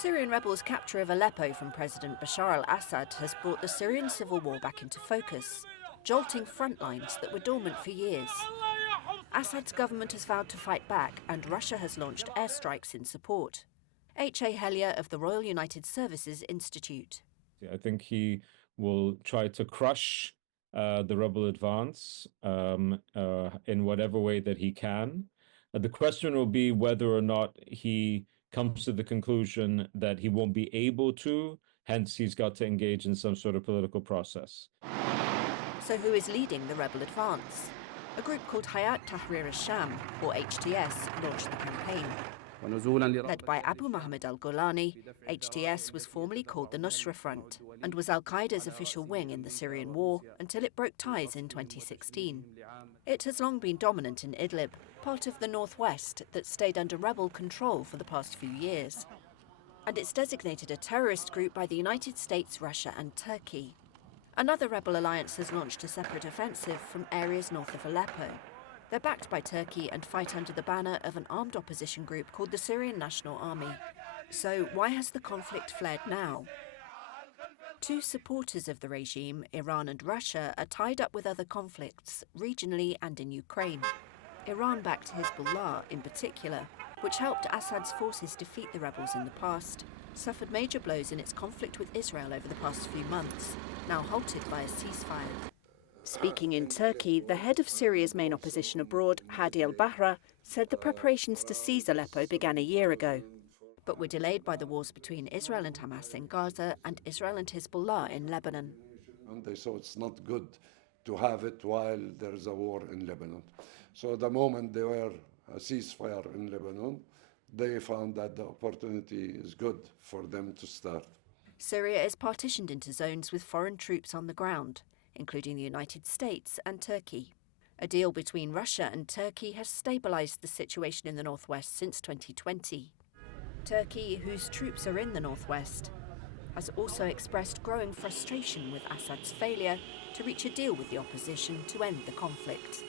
Syrian rebels' capture of Aleppo from President Bashar al-Assad has brought the Syrian civil war back into focus, jolting front lines that were dormant for years. Assad's government has vowed to fight back, and Russia has launched airstrikes in support. H.A. Hellier of the Royal United Services Institute. I think he will try to crush the rebel advance in whatever way that he can. The question will be whether or not he comes to the conclusion that he won't be able to, hence he's got to engage in some sort of political process. So who is leading the rebel advance? A group called Hayat Tahrir al-Sham, or HTS, launched the campaign. Led by Abu Muhammad al-Golani, HTS was formerly called the Nusra Front and was al-Qaeda's official wing in the Syrian war until it broke ties in 2016. It has long been dominant in Idlib, part of the northwest that stayed under rebel control for the past few years. And it's designated a terrorist group by the United States, Russia and Turkey. Another rebel alliance has launched a separate offensive from areas north of Aleppo. They're backed by Turkey and fight under the banner of an armed opposition group called the Syrian National Army. So why has the conflict flared now? Two supporters of the regime, Iran and Russia, are tied up with other conflicts, regionally and in Ukraine. Iran backed Hezbollah in particular, which helped Assad's forces defeat the rebels in the past, suffered major blows in its conflict with Israel over the past few months, now halted by a ceasefire. Speaking in Turkey, the head of Syria's main opposition abroad, Hadi al-Bahra, said the preparations to seize Aleppo began a year ago, but were delayed by the wars between Israel and Hamas in Gaza and Israel and Hezbollah in Lebanon. And they saw it's not good to have it while there is a war in Lebanon. So the moment there were a ceasefire in Lebanon, they found that the opportunity is good for them to start. Syria is partitioned into zones with foreign troops on the ground, including the United States and Turkey. A deal between Russia and Turkey has stabilised the situation in the northwest since 2020. Turkey, whose troops are in the northwest, has also expressed growing frustration with Assad's failure to reach a deal with the opposition to end the conflict.